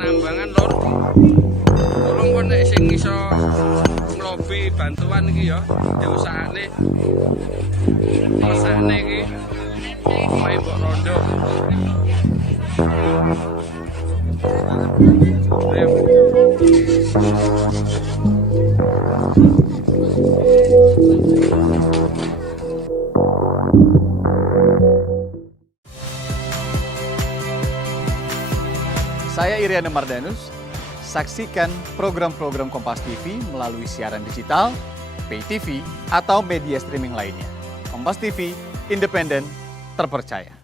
Nambangan lor, tolong kon nek sing iso nglobi bantuan iki ya, diusahane. Usahane iki omahe mbok rondo. Ayo. Saya Iriana Mardanus, saksikan program-program Kompas TV melalui siaran digital, pay TV, atau media streaming lainnya. Kompas TV, independen, terpercaya.